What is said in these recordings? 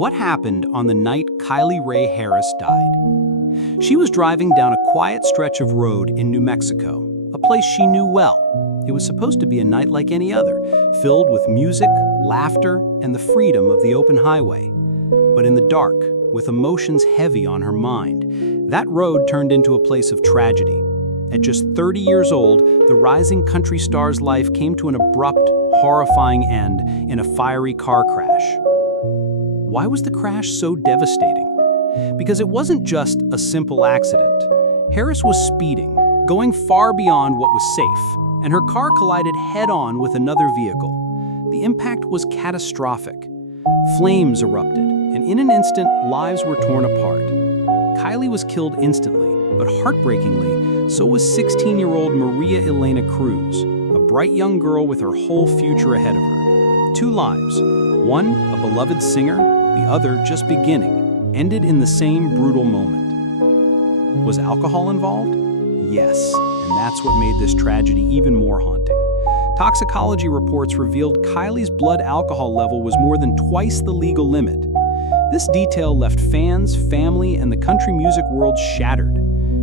What happened on the night Kylie Rae Harris died? She was driving down a quiet stretch of road in New Mexico, a place she knew well. It was supposed to be a night like any other, filled with music, laughter, and the freedom of the open highway. But in the dark, with emotions heavy on her mind, that road turned into a place of tragedy. At just 30 years old, the rising country star's life came to an abrupt, horrifying end in a fiery car crash. Why was the crash so devastating? Because it wasn't just a simple accident. Harris was speeding, going far beyond what was safe, and her car collided head-on with another vehicle. The impact was catastrophic. Flames erupted, and in an instant, lives were torn apart. Kylie was killed instantly, but heartbreakingly, so was 16-year-old Maria Elena Cruz, a bright young girl with her whole future ahead of her. Two lives, one a beloved singer, the other just beginning, ended in the same brutal moment. Was alcohol involved? Yes, and that's what made this tragedy even more haunting. Toxicology reports revealed Kylie's blood alcohol level was more than twice the legal limit. This detail left fans, family, and the country music world shattered.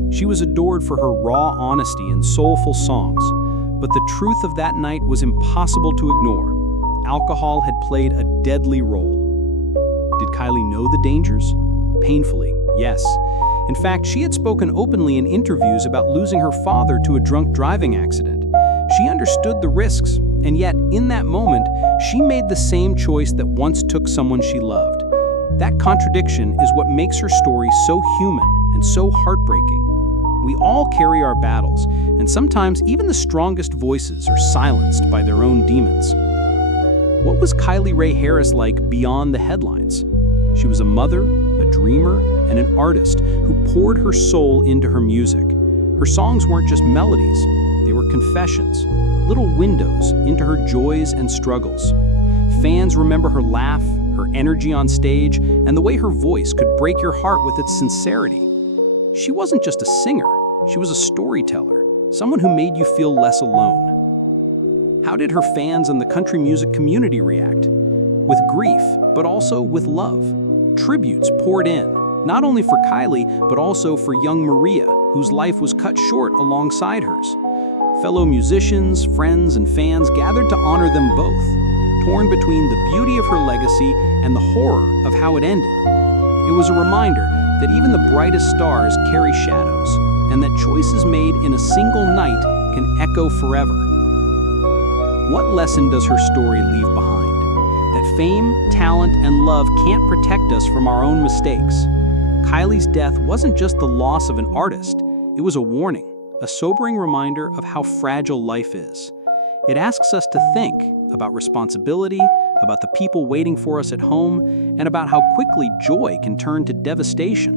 She was adored for her raw honesty and soulful songs, but the truth of that night was impossible to ignore. Alcohol had played a deadly role. Did Kylie know the dangers? Painfully, yes. In fact, she had spoken openly in interviews about losing her father to a drunk driving accident. She understood the risks, and yet, in that moment, she made the same choice that once took someone she loved. That contradiction is what makes her story so human and so heartbreaking. We all carry our battles, and sometimes even the strongest voices are silenced by their own demons. What was Kylie Rae Harris like beyond the headlines? She was a mother, a dreamer, and an artist who poured her soul into her music. Her songs weren't just melodies, they were confessions, little windows into her joys and struggles. Fans remember her laugh, her energy on stage, and the way her voice could break your heart with its sincerity. She wasn't just a singer, she was a storyteller, someone who made you feel less alone. How did her fans and the country music community react? With grief, but also with love. Tributes poured in, not only for Kylie, but also for young Maria, whose life was cut short alongside hers. Fellow musicians, friends, and fans gathered to honor them both, torn between the beauty of her legacy and the horror of how it ended. It was a reminder that even the brightest stars carry shadows, and that choices made in a single night can echo forever. What lesson does her story leave behind? That fame, talent, and love can't protect us from our own mistakes. Kylie's death wasn't just the loss of an artist, it was a warning, a sobering reminder of how fragile life is. It asks us to think about responsibility, about the people waiting for us at home, and about how quickly joy can turn to devastation.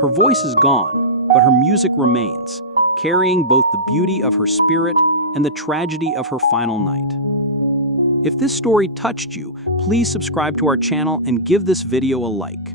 Her voice is gone, but her music remains, carrying both the beauty of her spirit and the tragedy of her final night. If this story touched you, please subscribe to our channel and give this video a like.